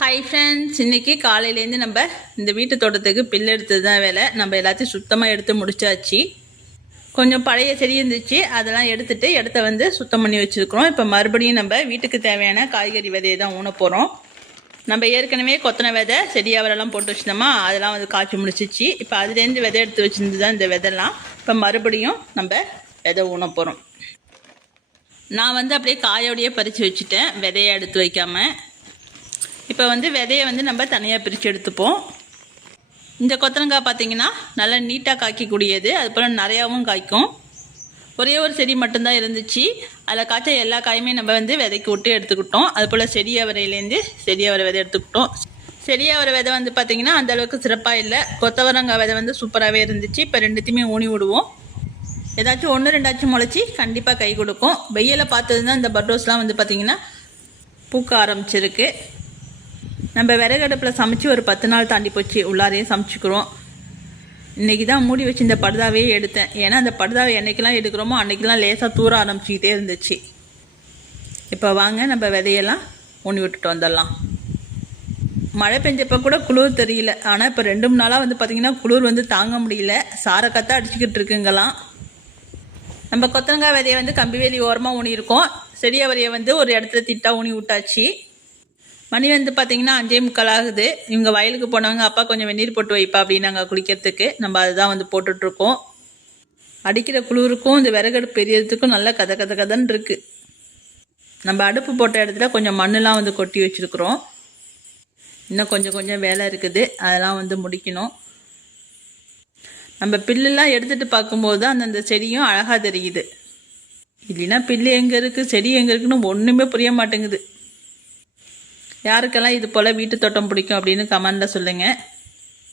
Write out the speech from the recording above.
Hi friends, இன்றைக்கி காலையிலேருந்து நம்ம இந்த வீட்டு தோட்டத்துக்கு பில்லு எடுத்தது தான் வேலை. நம்ம எல்லாத்தையும் சுத்தமாக எடுத்து முடிச்சாச்சு. கொஞ்சம் பழைய செடி இருந்துச்சு, அதெல்லாம் எடுத்துகிட்டு இடத்த சுத்தம் பண்ணி வச்சுருக்கிறோம். இப்போ மறுபடியும் நம்ம வீட்டுக்கு தேவையான காய்கறி விதையை தான் ஊன போகிறோம். நம்ம ஏற்கனவே கொத்தனை விதை செடியாவரெல்லாம் போட்டு வச்சுருந்தோமா, அதெல்லாம் காய்ச்சி முடிச்சிச்சு. இப்போ அதுலேருந்து விதை எடுத்து வச்சுருந்து தான் இந்த விதைலாம். இப்போ மறுபடியும் நம்ம விதை ஊன போகிறோம். நான் அப்படியே காயோடையே பறித்து வச்சுட்டேன், விதையை எடுத்து வைக்காமல். இப்போ விதையை நம்ம தனியாக பிரித்து எடுத்துப்போம். இந்த கொத்தரங்காய் பார்த்திங்கன்னா நல்லா நீட்டாக காய்க்கக்கூடியது, அதுபோல் நிறையாவும் காய்க்கும். ஒரே ஒரு செடி மட்டும்தான் இருந்துச்சு, அதில் காய்ச்ச எல்லா காயுமே நம்ம விதைக்கு விட்டு எடுத்துக்கிட்டோம். அதுபோல் செடியவரையிலேருந்து செடியவரை விதை எடுத்துக்கிட்டோம். செடியவரை விதை பார்த்திங்கன்னா அந்தளவுக்கு சிறப்பாக இல்லை. கொத்தவரங்காய் விதை சூப்பராகவே இருந்துச்சு. இப்போ ரெண்டுத்தையுமே ஊனி விடுவோம். ஏதாச்சும் ஒன்று ரெண்டாச்சும் முளைச்சி கண்டிப்பாக கை கொடுக்கும். வெயிலை பார்த்தது தான் இந்த பட்டோஸ்லாம் பார்த்திங்கன்னா பூக்க ஆரம்பிச்சிருக்கு. நம்ம விறகடுப்பில் சமைச்சு ஒரு 10 நாள் தாண்டி போச்சு, உள்ளாரையும் சமைச்சிக்கிறோம். இன்றைக்கி தான் மூடி வச்சு இந்த படுதாவே எடுத்தேன். ஏன்னா அந்த படுதாவை என்றைக்கெல்லாம் எடுக்கிறோமோ அன்றைக்கெல்லாம் லேசாக தூர ஆரம்பிச்சிக்கிட்டே இருந்துச்சு. இப்போ வாங்க நம்ம விதையெல்லாம் ஊனி விட்டுட்டு வந்துடலாம். மழை பெஞ்சப்போ கூட குளிர் தெரியல, ஆனால் இப்போ 2-3 நாளாக பார்த்திங்கன்னா குளிர் தாங்க முடியல. சாரக்கத்தான் அடிச்சுக்கிட்டு இருக்குங்களாம். நம்ம கொத்தரங்காய் விதையை கம்பி வேலி ஓரமாக ஊனியிருக்கோம். செடியவரையை ஒரு இடத்துல திட்டா ஊனி விட்டாச்சு. மணி பார்த்திங்கன்னா 5:45 ஆகுது. இவங்க வயலுக்கு போனவங்க அப்பா கொஞ்சம் வெந்நீர் போட்டு வைப்பா அப்படின்னாங்க குளிக்கிறதுக்கு. நம்ம அதுதான் போட்டுட்ருக்கோம். அடிக்கிற குளிருக்கும் இந்த விறகடுப்பு எரியறதுக்கும் நல்லா கதன்னு இருக்குது. நம்ம அடுப்பு போட்ட இடத்துல கொஞ்சம் மண்ணெலாம் கொட்டி வச்சுருக்குறோம். இன்னும் கொஞ்சம் வேலை இருக்குது, அதெல்லாம் முடிக்கணும். நம்ம பில்லுலாம் எடுத்துகிட்டு பார்க்கும்போது தான் அந்தந்த செடியும் அழகாக தெரியுது. இல்லைன்னா பில்லு எங்கே இருக்குது செடி எங்கே இருக்குன்னு ஒன்றுமே புரிய மாட்டேங்குது. யாருக்கெல்லாம் இது போல் வீட்டு தோட்டம் பிடிக்கும் அப்படின்னு கமெண்டில் சொல்லுங்கள்.